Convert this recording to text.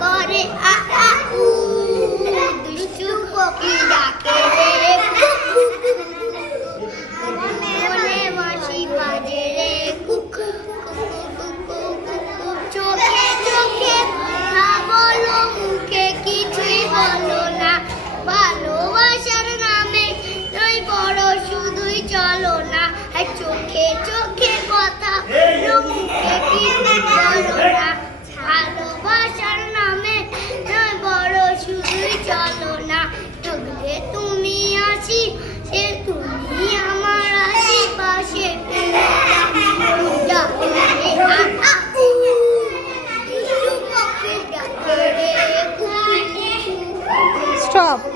করে আ আ উ। দুষ্টু কোকিল ডাকে прав.